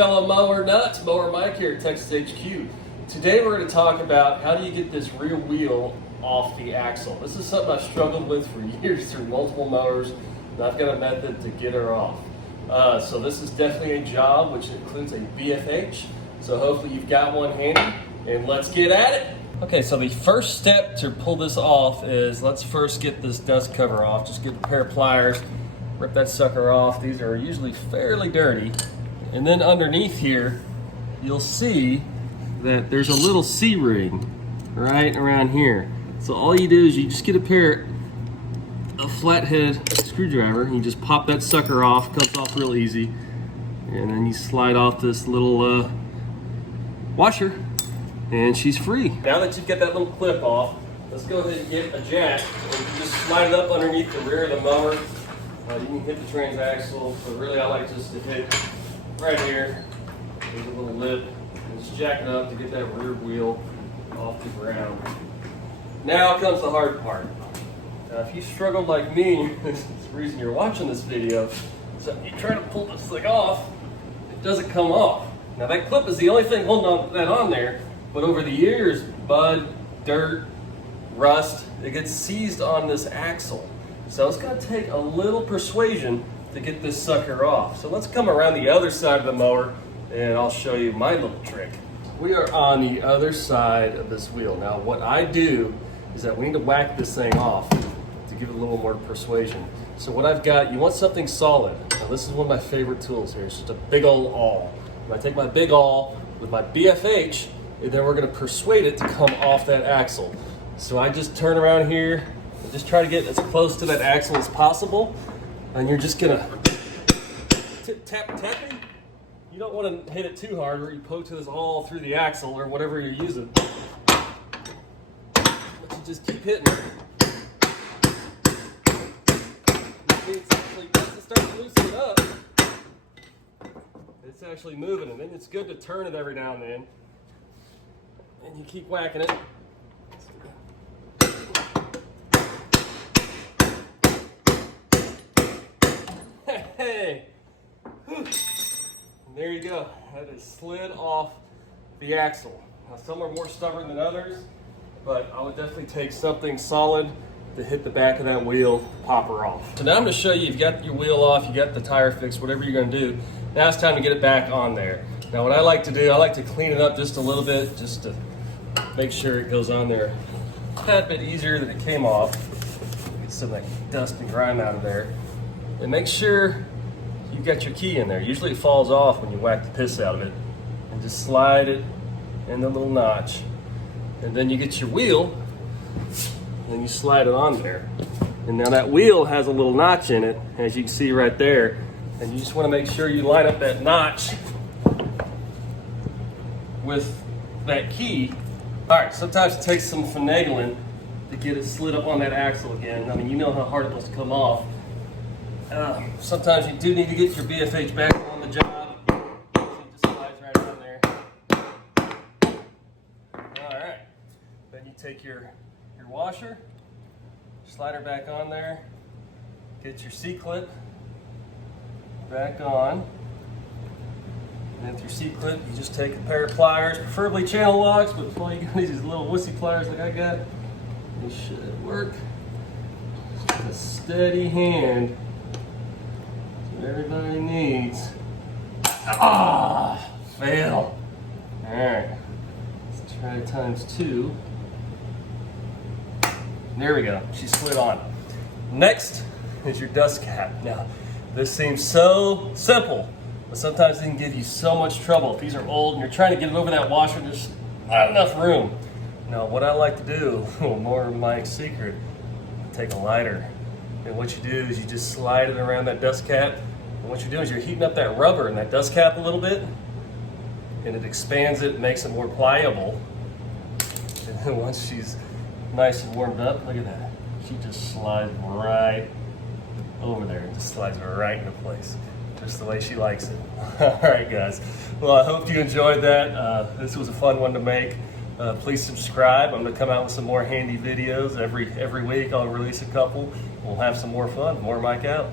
Fellow mower nuts, Mower Mike here at Texas HQ. Today we're going to talk about how do you get this rear wheel off the axle. This is something I've struggled with for years through multiple mowers, and I've got a method to get her off. So this is definitely a job which includes a BFH. So hopefully you've got one handy, and let's get at it. Okay, so the first step to pull this off is let's first get this dust cover off. Just get a pair of pliers, rip that sucker off. These are usually fairly dirty. And then underneath here, you'll see that there's a little C-ring right around here. So all you do is you just get a flathead screwdriver, and you just pop that sucker off, comes off real easy. And then you slide off this little washer, and she's free. Now that you've got that little clip off, let's go ahead and get a jack, and you can just slide it up underneath the rear of the mower. You can hit the transaxle, but really I like just to hit right here. There's a little lip, and just jack it up to get that rear wheel off the ground. Now comes the hard part. Now if you struggled like me, this is the reason you're watching this video, so you try to pull this thing off, it doesn't come off. Now that clip is the only thing holding that on there, but over the years, mud, dirt, rust, it gets seized on this axle. So it's going to take a little persuasion to get this sucker off. So let's come around the other side of the mower and I'll show you my little trick. We are on the other side of this wheel. Now what I do is that we need to whack this thing off to give it a little more persuasion. So what I've got, you want something solid. Now this is one of my favorite tools here. It's just a big old awl. I take my big awl with my BFH, and then we're going to persuade it to come off that axle. So I just turn around here and just try to get as close to that axle as possible. And you're just going to tapping. You don't want to hit it too hard where you poke this all through the axle or whatever you're using. But you just keep hitting it. That means actually, once it starts to loosen it up, it's actually moving, and then it's good to turn it every now and then. And you keep whacking it. Hey! Whew. There you go. That is slid off the axle. Now some are more stubborn than others, but I would definitely take something solid to hit the back of that wheel, pop her off. So now I'm going to show you, you've got your wheel off, you got the tire fixed, whatever you're going to do. Now it's time to get it back on there. Now what I like to do, I like to clean it up just a little bit, just to make sure it goes on there a tad bit easier than it came off. Get some of that dust and grime out of there. And make sure you've got your key in there. Usually it falls off when you whack the piss out of it. And just slide it in the little notch. And then you get your wheel, and you slide it on there. And now that wheel has a little notch in it, as you can see right there. And you just want to make sure you line up that notch with that key. All right, sometimes it takes some finagling to get it slid up on that axle again. I mean, you know how hard it must come off. Sometimes you do need to get your BFH back on the job. It just slides right on there. All right, then you take your washer, slide her back on there, get your C-clip back on. And then with your C-clip, you just take a pair of pliers, preferably channel locks, but before you got these little wussy pliers like I got, they should work. Just a steady hand. Everybody needs. Fail. All right, let's try times two. There we go, she slid on. Next is your dust cap. Now, this seems so simple, but sometimes it can give you so much trouble. If these are old and you're trying to get it over that washer, there's not enough room. Now, what I like to do, more of Mike's secret, take a lighter. And what you do is you just slide it around that dust cap. And what you're doing is you're heating up that rubber in that dust cap a little bit, and it expands it, makes it more pliable. And then once she's nice and warmed up, look at that. She just slides right over there and just slides right into place. Just the way she likes it. All right, guys. Well, I hope you enjoyed that. This was a fun one to make. Please subscribe. I'm going to come out with some more handy videos every week. I'll release a couple. We'll have some more fun. More Mike out.